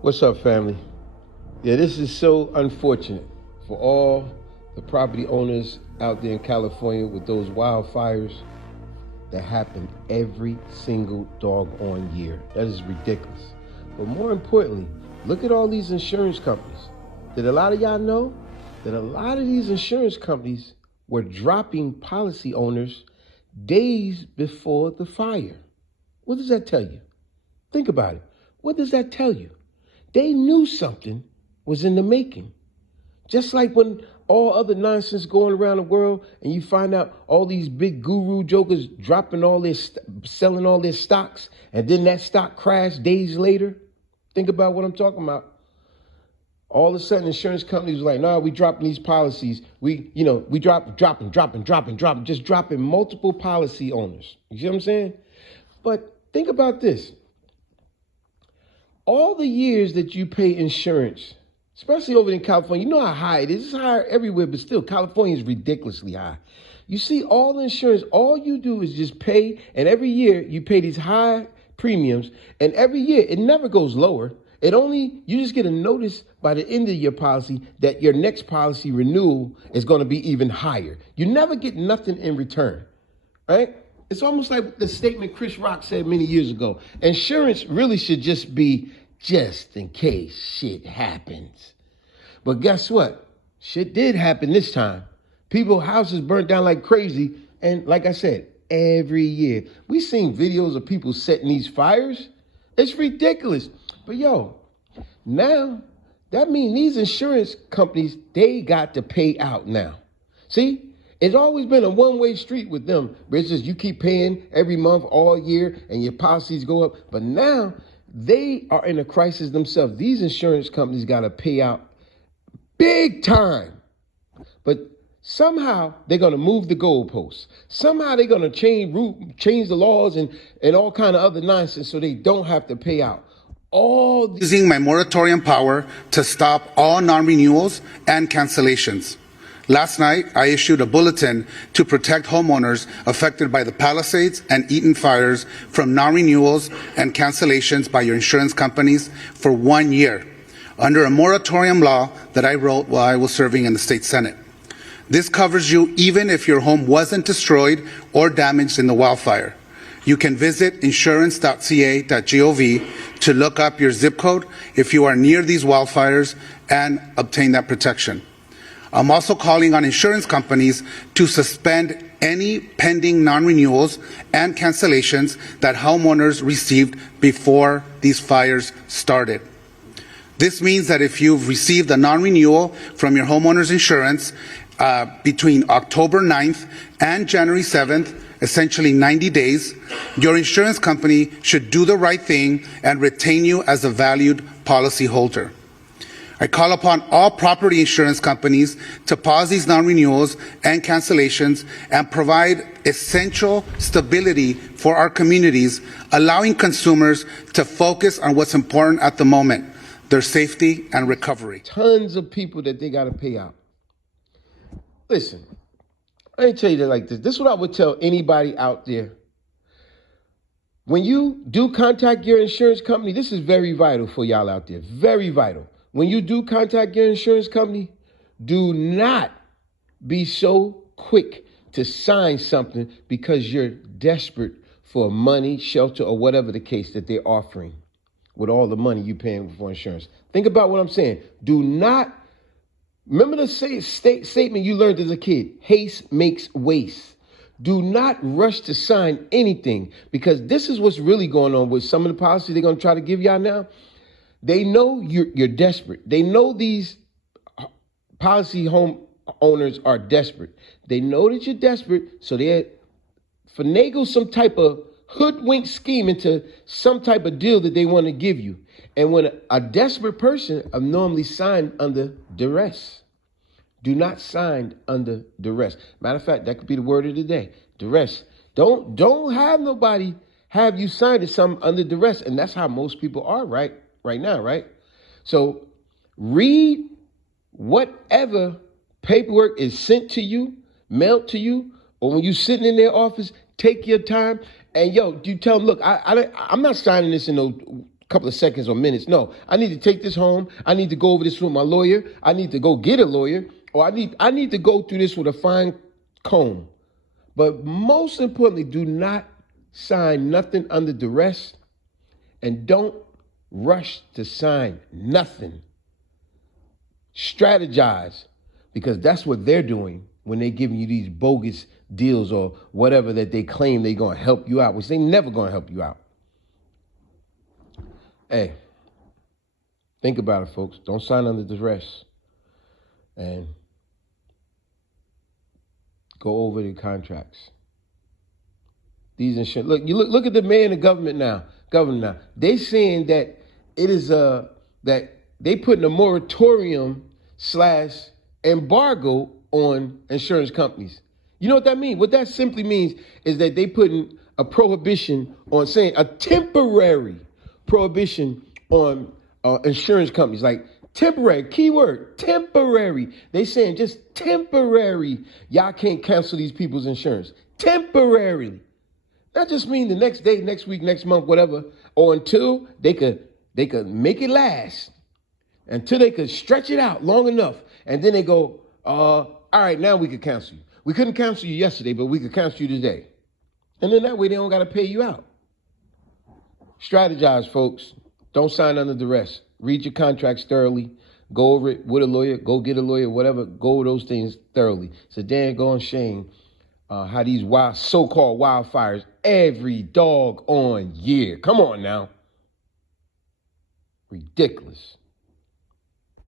What's up, family? Yeah, this is so unfortunate for all the property owners out there in California with those wildfires that happen every single doggone year. That is ridiculous. But more importantly, look at all these insurance companies. Did a lot of y'all know that a lot of these insurance companies were dropping policy owners days before the fire? What does that tell you? Think about it. What does that tell you? They knew something was in the making. Just like when all other nonsense going around the world and you find out all these big guru jokers dropping all their, selling all their stocks, and then that stock crashed days later. Think about what I'm talking about. All of a sudden, insurance companies were like, "No, we dropping these policies. We dropping, just dropping multiple policy owners." You see what I'm saying? But think about this. All the years that you pay insurance, especially over in California, you know how high it is. It's higher everywhere, but still, California is ridiculously high. You see, all the insurance, all you do is just pay, and every year you pay these high premiums, and every year it never goes lower. You just get a notice by the end of your policy that your next policy renewal is going to be even higher. You never get nothing in return, right? It's almost like the statement Chris Rock said many years ago. Insurance really should just be just in case shit happens. But guess what? Shit did happen this time. People's houses burned down like crazy. And like I said, every year. We seen videos of people setting these fires. It's ridiculous. But now that means these insurance companies, they got to pay out now. See? It's always been a one-way street with them. It's just you keep paying every month, all year, and your policies go up. But now they are in a crisis themselves. These insurance companies got to pay out big time. But somehow they're going to move the goalposts. Somehow they're going to change the laws and all kind of other nonsense so they don't have to pay out. Using my moratorium power to stop all non-renewals and cancellations. Last night, I issued a bulletin to protect homeowners affected by the Palisades and Eaton fires from non-renewals and cancellations by your insurance companies for 1 year, under a moratorium law that I wrote while I was serving in the state Senate. This covers you even if your home wasn't destroyed or damaged in the wildfire. You can visit insurance.ca.gov to look up your zip code if you are near these wildfires and obtain that protection. I'm also calling on insurance companies to suspend any pending non-renewals and cancellations that homeowners received before these fires started. This means that if you've received a non-renewal from your homeowner's insurance between October 9th and January 7th, essentially 90 days, your insurance company should do the right thing and retain you as a valued policyholder. I call upon all property insurance companies to pause these non-renewals and cancellations and provide essential stability for our communities, allowing consumers to focus on what's important at the moment, their safety and recovery. Tons of people that they got to pay out. Listen, let me tell you that like this. This is what I would tell anybody out there. When you do contact your insurance company, this is very vital for y'all out there. Very vital. When you do contact your insurance company, do not be so quick to sign something because you're desperate for money, shelter, or whatever the case that they're offering with all the money you're paying for insurance. Think about what I'm saying. Do not, remember the statement you learned as a kid, haste makes waste. Do not rush to sign anything because this is what's really going on with some of the policies they're going to try to give y'all now. They know you're desperate. They know these policy home owners are desperate. They know that you're desperate, so they finagle some type of hoodwink scheme into some type of deal that they want to give you. And when a desperate person are normally signed under duress. Do not sign under duress. Matter of fact, that could be the word of the day, duress. Don't have nobody have you signed to something under duress. And that's how most people are right now, right? So read whatever paperwork is sent to you, mailed to you, or when you're sitting in their office, take your time. And you tell them, look, I'm not signing this in no couple of seconds or minutes. No, I need to take this home. I need to go over this with my lawyer. I need to go get a lawyer, or I need to go through this with a fine comb. But most importantly, do not sign nothing under duress, and don't rush to sign nothing. Strategize, because that's what they're doing when they're giving you these bogus deals or whatever that they claim they're going to help you out, which they never going to help you out. Hey, think about it, folks. Don't sign under duress. And go over the contracts. These insurance. Look at the mayor and the government now. They saying that it is that they putting a moratorium / embargo on insurance companies. You know what that means? What that simply means is that they putting a prohibition on, saying a temporary prohibition on insurance companies, like temporary, keyword, temporary. They saying just temporary. Y'all can't cancel these people's insurance. Temporarily. That just means the next day, next week, next month, whatever, or until they could make it last, until they could stretch it out long enough. And then they go, all right, now we could cancel you. We couldn't cancel you yesterday, but we could cancel you today. And then that way they don't got to pay you out. Strategize, folks. Don't sign under duress. Read your contracts thoroughly. Go over it with a lawyer. Go get a lawyer, whatever. Go over those things thoroughly. It's a daggone shame how these so-called wildfires every doggone year. Come on now. Ridiculous.